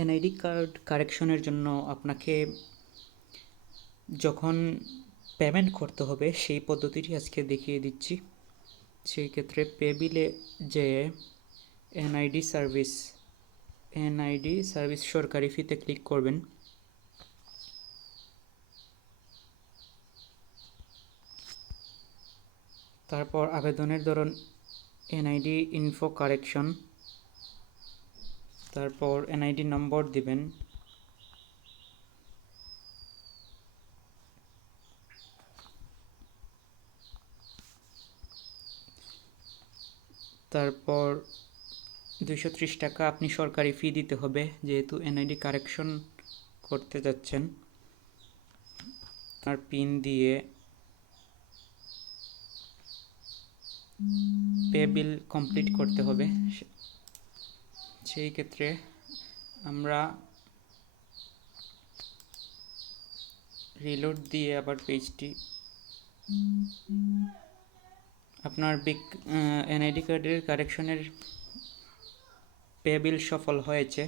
NID card কারেকশনের জন্য আপনাকে যখন পেমেন্ট করতে হবে, সেই পদ্ধতিটি আজকে দেখিয়ে দিচ্ছি। সেই ক্ষেত্রে পে বিলে যে এনআইডি সার্ভিস এনআইডি সার্ভিস সরকারি ফিতে ক্লিক করবেন। তারপর আবেদনের ধরন এনআইডি ইনফো কারেকশন তারপর এনআইডি নম্বর দিবেন। তারপর দুইশো ত্রিশ টাকা আপনি সরকারি ফি দিতে হবে, যেহেতু এনআইডি কারেকশন করতে যাচ্ছেন। আর পিন দিয়ে পে বিল কমপ্লিট করতে হবে। সেই ক্ষেত্রে। আমরা রিলোড দিয়ে আবার পেজটি আপনার বিক এনআইডি কার্ডের কারেকশনের পেবিল সফল হয়েছে।